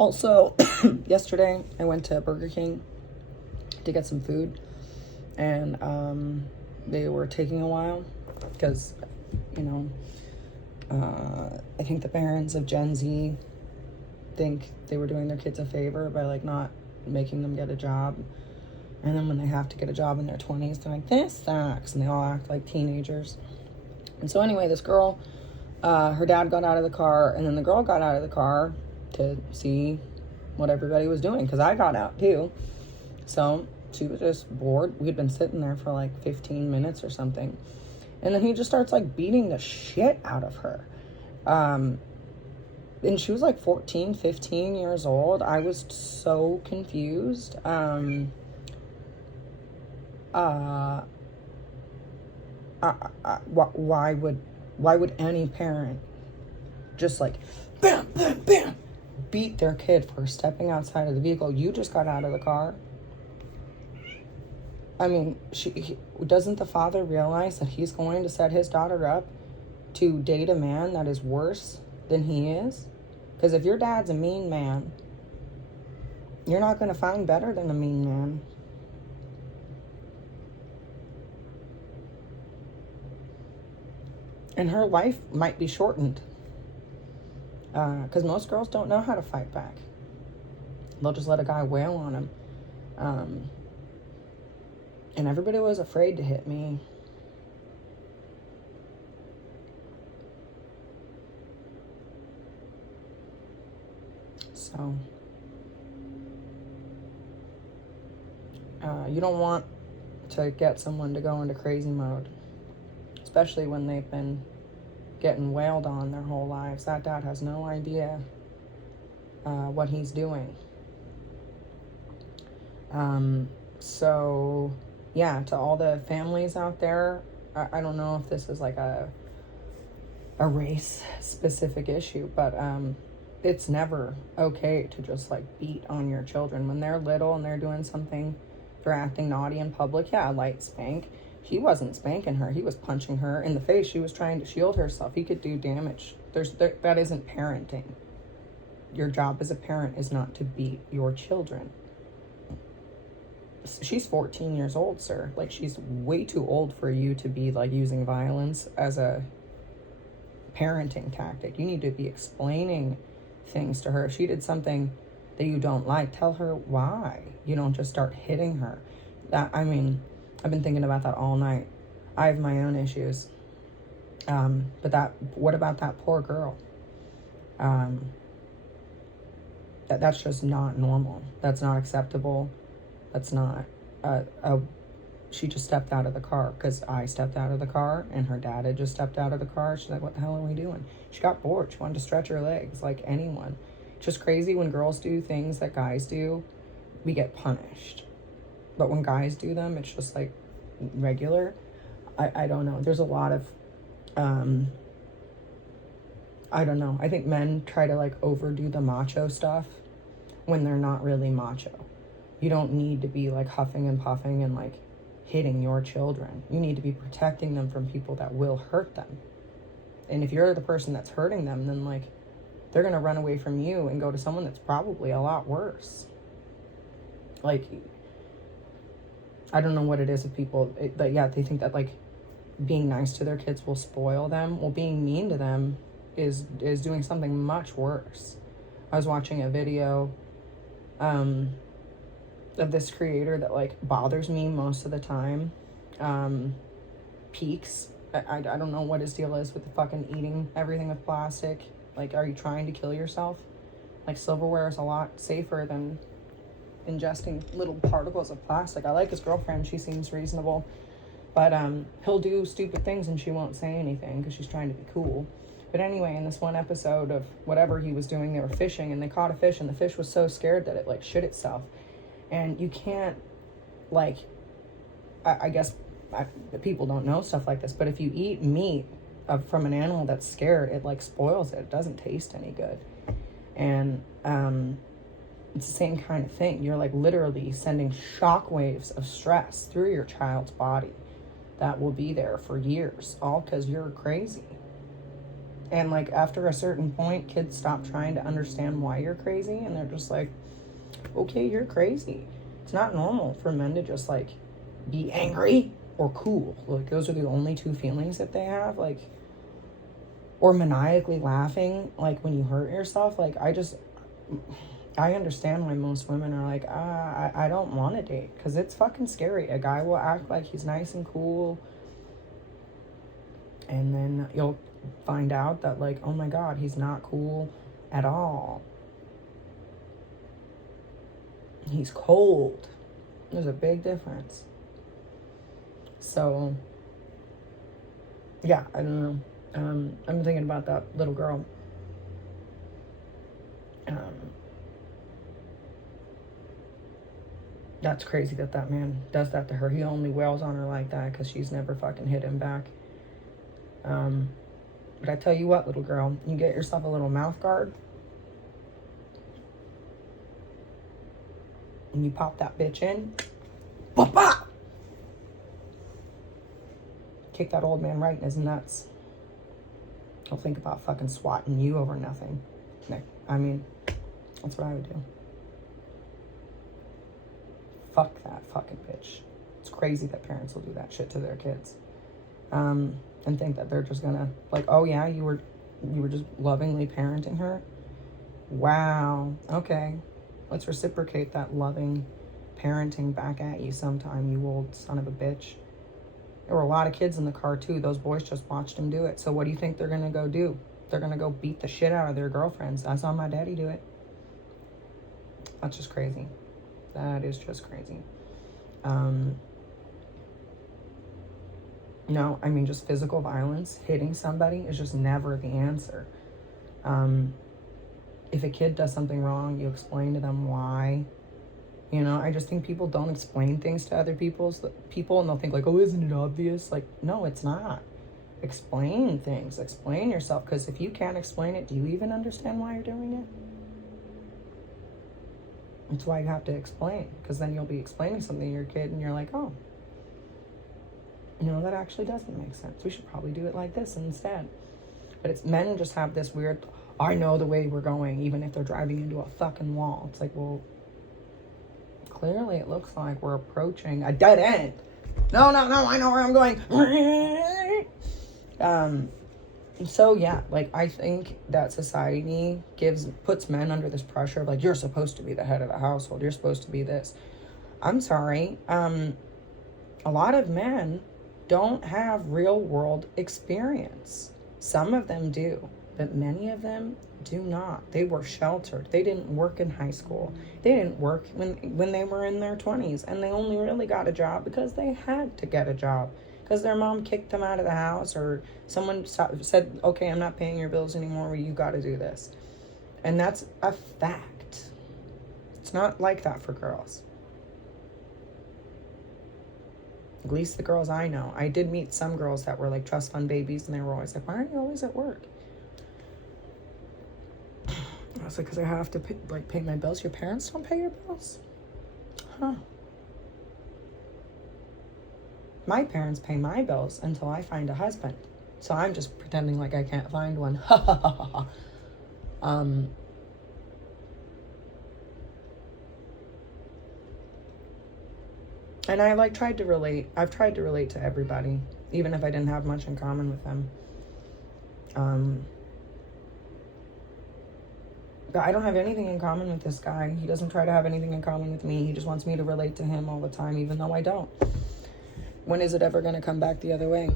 Also, yesterday I went to Burger King to get some food, and they were taking a while because, you know, I think the parents of Gen Z think they were doing their kids a favor by like not making them get a job. And then when they have to get a job in their 20s, they're like, this sucks. And they all act like teenagers. And so anyway, this girl, her dad got out of the car, and then the girl got out of the car to see what everybody was doing, because I got out too. So she was just bored. We had been sitting there for like 15 minutes or something. And then he just starts like beating the shit out of her. And she was like 14, 15 years old. I was so confused. Why would any parent just like bam, bam, bam, beat their kid for stepping outside of the vehicle? You just got out of the car. I mean, doesn't the father realize that he's going to set his daughter up to date a man that is worse than he is? Because if your dad's a mean man, you're not going to find better than a mean man. And her life might be shortened. Because most girls don't know how to fight back. They'll just let a guy wail on them. And everybody was afraid to hit me. So, you don't want to get someone to go into crazy mode, especially when they've been getting wailed on their whole lives. That dad has no idea what he's doing. So, yeah, to all the families out there, I don't know if this is like a race-specific issue, but it's never okay to just like beat on your children. When they're little and they're doing something, they're acting naughty in public, yeah, light spank. He wasn't spanking her. He was punching her in the face. She was trying to shield herself. He could do damage. That isn't parenting. Your job as a parent is not to beat your children. She's 14 years old, sir. Like, she's way too old for you to be like using violence as a parenting tactic. You need to be explaining things to her. If she did something that you don't like, tell her why. You don't just start hitting her. I've been thinking about that all night. I have my own issues. But what about that poor girl? That's just not normal. That's not acceptable. That's not, she just stepped out of the car because I stepped out of the car and her dad had just stepped out of the car. She's like, what the hell are we doing? She got bored. She wanted to stretch her legs like anyone. It's just crazy when girls do things that guys do, we get punished. But when guys do them, it's just like regular. I don't know. There's a lot of, I don't know. I think men try to like overdo the macho stuff when they're not really macho. You don't need to be like huffing and puffing and like hitting your children. You need to be protecting them from people that will hurt them. And if you're the person that's hurting them, then like they're going to run away from you and go to someone that's probably a lot worse. Like, I don't know what it is with people, but yeah, they think that like being nice to their kids will spoil them. Well, being mean to them is doing something much worse. I was watching a video of this creator that like bothers me most of the time. Peaks. I don't know what his deal is with the fucking eating everything with plastic. Like, are you trying to kill yourself? Like, silverware is a lot safer than ingesting little particles of plastic. I like his girlfriend. She seems reasonable. But he'll do stupid things and she won't say anything because she's trying to be cool. But anyway, in this one episode of whatever he was doing, they were fishing and they caught a fish and the fish was so scared that it like shit itself. And you can't, like, I guess people don't know stuff like this, but if you eat meat from an animal that's scared, it like spoils it. It doesn't taste any good. And it's the same kind of thing. You're like literally sending shockwaves of stress through your child's body that will be there for years, all because you're crazy. And like after a certain point, kids stop trying to understand why you're crazy, and they're just like, okay, you're crazy. It's not normal for men to just like be angry or cool. Like those are the only two feelings that they have. Like, or maniacally laughing like when you hurt yourself. Like I understand why most women are like, I don't want to date, because it's fucking scary. A guy will act like he's nice and cool, and then you'll find out that like, oh my god, he's not cool at all. He's cold. There's a big difference. So yeah, I don't know. I'm thinking about that little girl. That's crazy that man does that to her. He only wails on her like that because she's never fucking hit him back. But I tell you what, little girl, you get yourself a little mouth guard, and you pop that bitch in. Pop! Kick that old man right in his nuts. He'll think about fucking swatting you over nothing. I mean, that's what I would do. Fuck that fucking bitch. It's crazy that parents will do that shit to their kids. And think that they're just gonna, like, oh yeah, you were just lovingly parenting her? Wow. Okay. Let's reciprocate that loving parenting back at you sometime, you old son of a bitch. There were a lot of kids in the car too. Those boys just watched him do it. So what do you think they're gonna go do? They're gonna go beat the shit out of their girlfriends. I saw my daddy do it. That's just crazy. That is just crazy. No, I mean, just physical violence, hitting somebody is just never the answer. If a kid does something wrong, you explain to them why. You know, I just think people don't explain things to other people, and they'll think like, oh, isn't it obvious? Like, no, it's not. Explain things. Explain yourself, because if you can't explain it, do you even understand why you're doing it? That's why you have to explain, because then you'll be explaining something to your kid and you're like, oh, you know, that actually doesn't make sense. We should probably do it like this instead. But it's men just have this weird, I know the way we're going, even if they're driving into a fucking wall. It's like, well, clearly it looks like we're approaching a dead end. No, I know where I'm going. So yeah, like I think that society puts men under this pressure of like, you're supposed to be the head of the household, you're supposed to be this. I'm sorry, a lot of men don't have real world experience. Some of them do, but many of them do not. They were sheltered. They didn't work in high school. They didn't work when they were in their 20s, and they only really got a job because they had to get a job, because their mom kicked them out of the house, or someone said, okay, I'm not paying your bills anymore, you got to do this. And that's a fact. It's not like that for girls. At least the girls I know. I did meet some girls that were like trust fund babies, and they were always like, why aren't you always at work? I was like, because I have to pay my bills. Your parents don't pay your bills? Huh. My parents pay my bills until I find a husband. So I'm just pretending like I can't find one. And I tried to relate. I've tried to relate to everybody, even if I didn't have much in common with them. But I don't have anything in common with this guy. He doesn't try to have anything in common with me. He just wants me to relate to him all the time, even though I don't. When is it ever going to come back the other way?